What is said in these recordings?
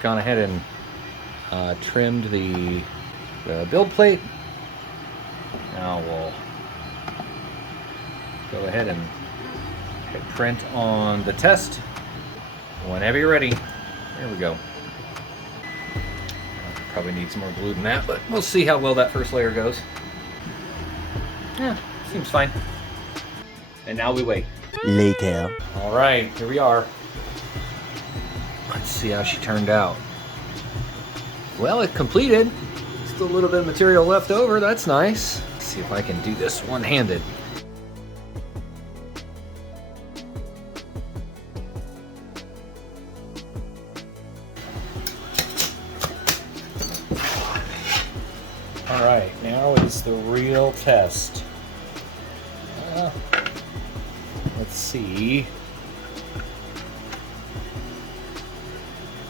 gone ahead and trimmed the build plate. Now we'll go ahead and hit print on the test. Whenever you're ready. There we go. Probably need some more glue than that, but we'll see how well that first layer goes. Yeah, seems fine. And now we wait. Later. All right, here we are. Let's see how she turned out. Well, it completed. Still a little bit of material left over. That's nice. Let's see if I can do this one-handed. All right, now is the real test. Let's see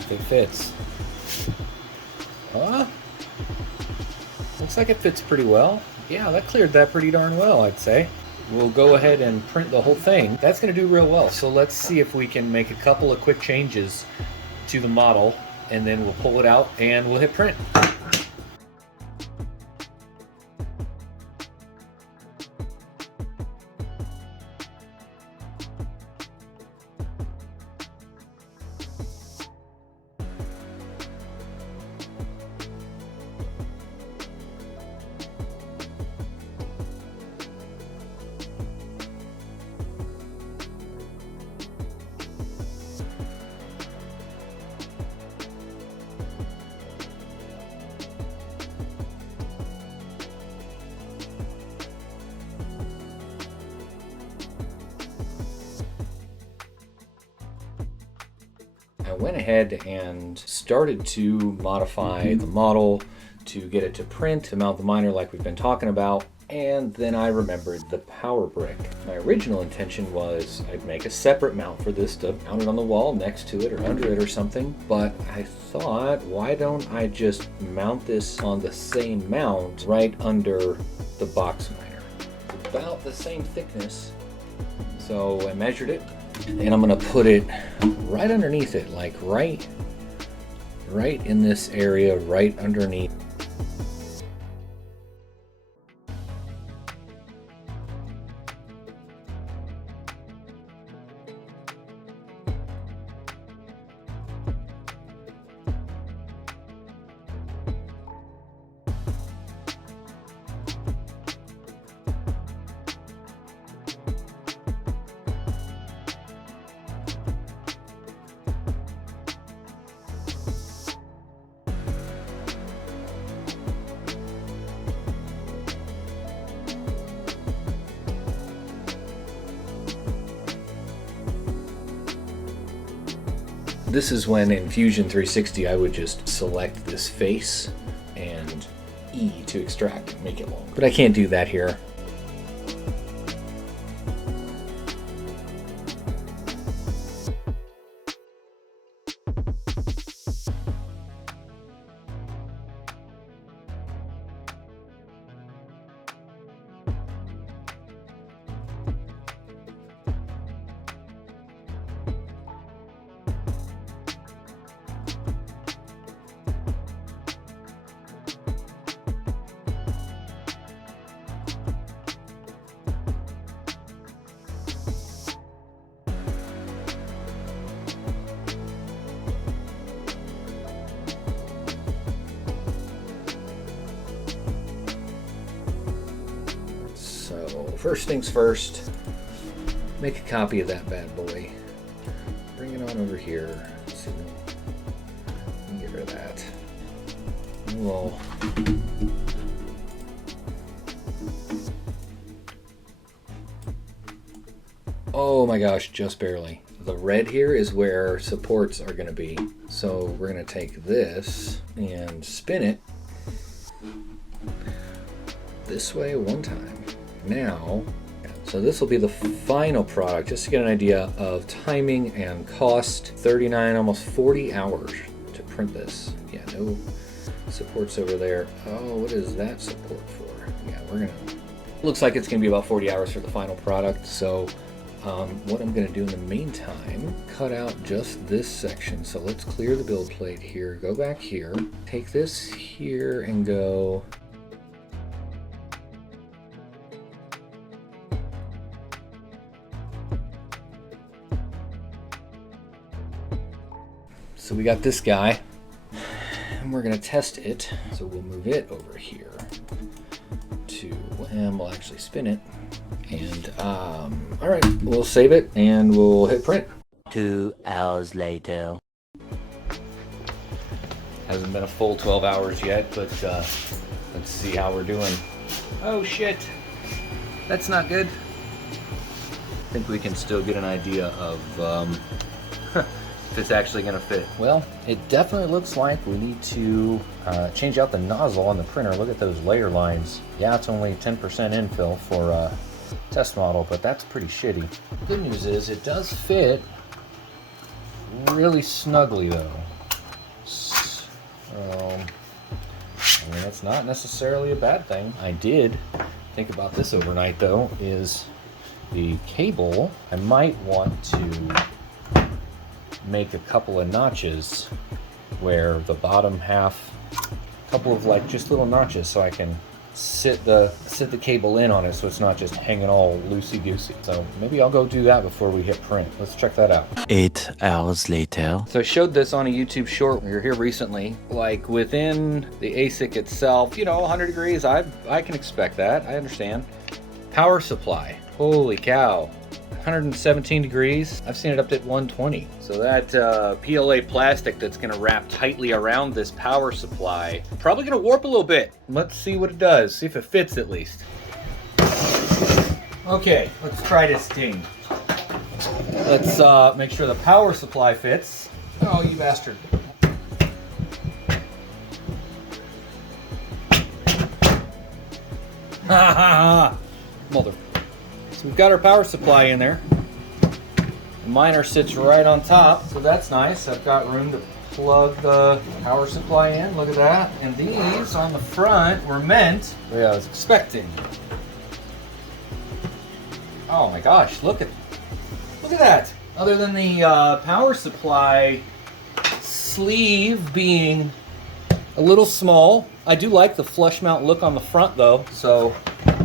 if it fits. Looks like it fits pretty well. Yeah, that cleared that pretty darn well, I'd say. We'll go ahead and print the whole thing. That's going to do real well. So let's see if we can make a couple of quick changes to the model, and then we'll pull it out and we'll hit print. I went ahead and started to modify the model to get it to print, to mount the miner like we've been talking about, and then I remembered the power brick. My original intention was I'd make a separate mount for this to mount it on the wall next to it or under it or something, but I thought, why don't I just mount this on the same mount right under the box miner? About the same thickness. So I measured it, and I'm gonna put it right underneath it, like right in this area, right underneath. This is when in Fusion 360 I would just select this face and E to extract and make it long. But I can't do that here. So first things first, make a copy of that bad boy. Bring it on over here. So get rid of that. We'll oh my gosh, just barely. The red here is where supports are going to be. So we're going to take this and spin it this way one time. Now, so this will be the final product, just to get an idea of timing and cost. 39, almost 40 hours to print this. Yeah, no supports over there. Oh, what is that support for? Yeah, we're gonna, looks like it's gonna be about 40 hours for the final product. So What I'm going to do in the meantime, cut out just this section. So let's clear the build plate here, go back here, take this here and go so we got this guy and we're going to test it. So we'll move it over here and we'll actually spin it. And all right, we'll save it and we'll hit print. 2 hours later. Hasn't been a full 12 hours yet, but let's see how we're doing. Oh shit, that's not good. I think we can still get an idea of if it's actually gonna fit. Well, it definitely looks like we need to change out the nozzle on the printer. Look at those layer lines. Yeah, it's only 10% infill for test model, but that's pretty shitty. The good news is it does fit really snugly though. So, I mean, it's not necessarily a bad thing. I did think about this overnight though, is the cable, I might want to make a couple of notches where the bottom half, a couple of like just little notches so I can sit the cable in on it so it's not just hanging all loosey-goosey. So maybe I'll go do that before we hit print. Let's check that out. 8 hours later. So I showed this on a YouTube short. We were here recently. Like within the ASIC itself, you know, 100 degrees, I can expect that. I understand. Power supply. Holy cow. 117 degrees. I've seen it up to 120. So that PLA plastic that's gonna wrap tightly around this power supply, probably gonna warp a little bit. Let's see what it does. See if it fits at least. Okay, let's try this thing. Let's make sure the power supply fits. Oh, you bastard. Ha ha ha! Mother. So we've got our power supply in there. The miner sits right on top, so that's nice. I've got room to plug the power supply in. Look at that. And these on the front were meant the way I was expecting. Oh my gosh, look at that. Other than the power supply sleeve being a little small, I do like the flush mount look on the front though. So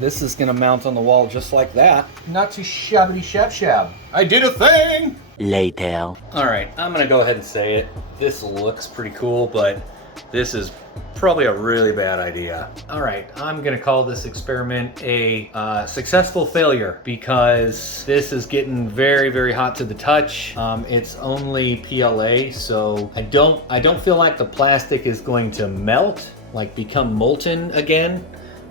this is gonna mount on the wall just like that. Not too shabbity shab. I did a thing! Later. All right, I'm gonna go ahead and say it. This looks pretty cool, but this is probably a really bad idea. All right, I'm gonna call this experiment a successful failure because this is getting very, very hot to the touch. It's only PLA, so I don't feel like the plastic is going to melt, like become molten again,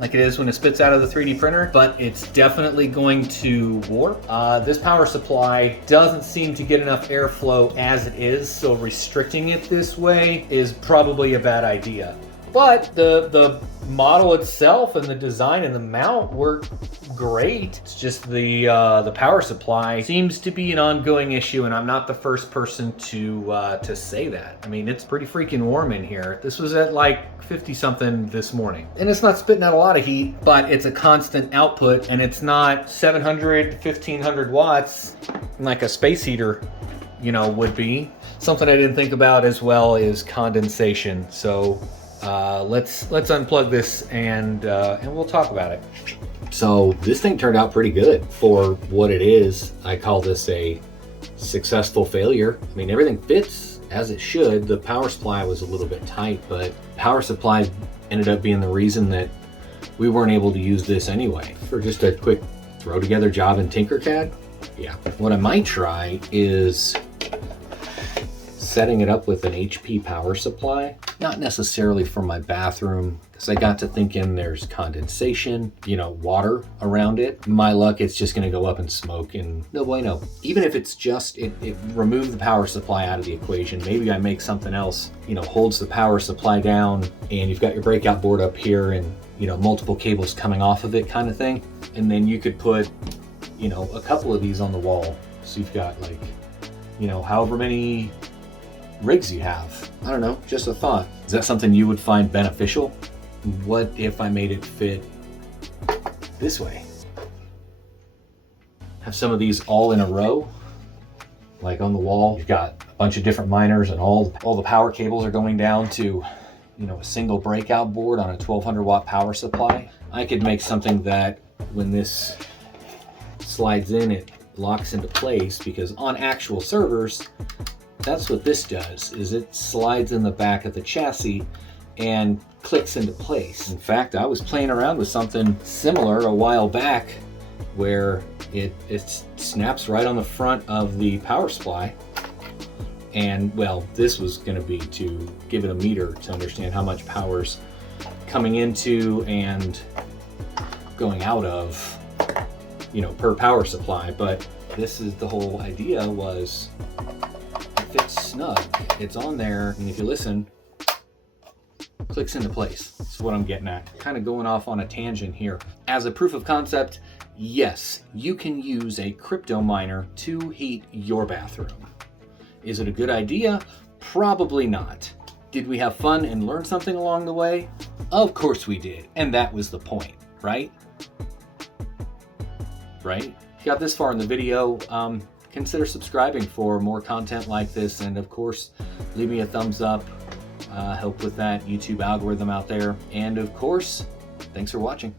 like it is when it spits out of the 3D printer, but it's definitely going to warp. This power supply doesn't seem to get enough airflow as it is, so restricting it this way is probably a bad idea. But the model itself and the design and the mount work great. It's just the power supply seems to be an ongoing issue, and I'm not the first person to say that. I mean, it's pretty freaking warm in here. This was at like 50 something this morning, and it's not spitting out a lot of heat, but it's a constant output, and it's not 700, 1500 watts like a space heater, you know, would be. Something I didn't think about as well is condensation. So let's unplug this and we'll talk about it. So this thing turned out pretty good for what it is. I call this a successful failure. I mean, everything fits as it should. The power supply was a little bit tight, but power supply ended up being the reason that we weren't able to use this anyway. For just a quick throw together job in tinkercad, yeah. What I might try is setting it up with an HP power supply, not necessarily for my bathroom, because I got to thinking there's condensation, you know, water around it. My luck, it's just gonna go up in smoke and no bueno. Even if it's just, it remove the power supply out of the equation. Maybe I make something else, you know, holds the power supply down and you've got your breakout board up here and, you know, multiple cables coming off of it kind of thing. And then you could put, you know, a couple of these on the wall. So you've got like, you know, however many rigs you have. I don't know, just a thought. Is that something you would find beneficial? What if I made it fit this way? have some of these all in a row, like on the wall. You've got a bunch of different miners and all the power cables are going down to, you know, a single breakout board on a 1200 watt power supply. I could make something that when this slides in, it locks into place, because on actual servers, that's what this does, is it slides in the back of the chassis and clicks into place. In fact, I was playing around with something similar a while back where it snaps right on the front of the power supply. And well, this was going to be to give it a meter to understand how much power's coming into and going out of, you know, per power supply. But this is the whole idea, was it fits snug. It's on there, and if you listen, clicks into place. That's what I'm getting at. Kind of going off on a tangent here. As a proof of concept, yes, you can use a crypto miner to heat your bathroom. Is it a good idea? Probably not. Did we have fun and learn something along the way? Of course we did, and that was the point, right? Right? If you got this far in the video, consider subscribing for more content like this, and of course, leave me a thumbs up. Help with that YouTube algorithm out there. And of course, thanks for watching.